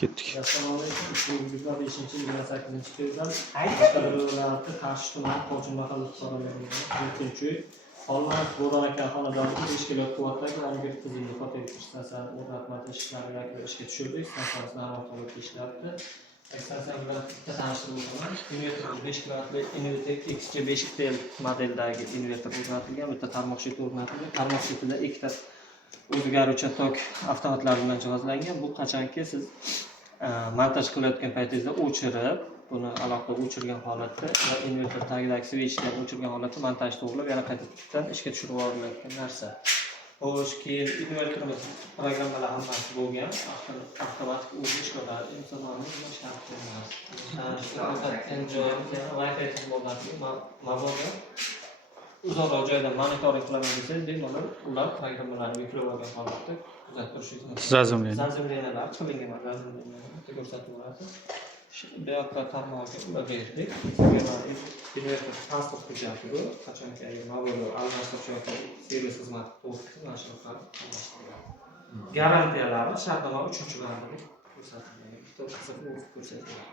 Ketdik. Assalomu alaykum. 325-28 fevral Qashqadaryo viloyati Qarshi tumani Qo'shma mahalla fuqarolariga 4-uy Olmaz Bo'ron aka xonadonida 5 kilo quvvatdagi 11 tizimli fotoelektrostasiya o'rnatma ishlari yakuniy ishga tushirdik. Stansiyamiz normal holatda ishlardi. Stansiya bilan bitta tanishtirib o'taman. Invertor 5 kW Invertec XG5XL modeldagi invertor o'rnatilgan, bitta tarmoq shiti o'rnatilgan. Tarmoq shetida ikkita o'zgaruvchi tok avtomatlari bilan jihozlangan. Bu qachonki siz montaj qilayotgan paytingizda o'chirib, buni alohida o'chirgan holatda va invertor tagidagi switchdan o'chirgan holatda montajni to'g'rilab, yana qaytadan ishga tushirib yuboriladigan narsa. Xo'sh, keyin invertorimiz programmalar hammasi bo'lgan, avtomatik o'zi ish ko'radi. Insonlarning nima shart emas. Wi-Fi xizmatlari mabodo uzoqroq joydan monitoring qilaman desangiz, bemalol ular programmalarni yuklab olgan holatda kuzatib turishingiz mumkin. Zazimlinalar qilingan zazimlinalar ko'rsatib beradi. Bu yoqda tarmog'iga ulab berdik. Invertor transport hujjati bu. Qachonki mabodo almashtirish yoki servis xizmati to'g'risida mana shu garantiyalari shartnoma 3-bandlik ko'rsatilgan. Bitta qiziq ko'rsatilgan.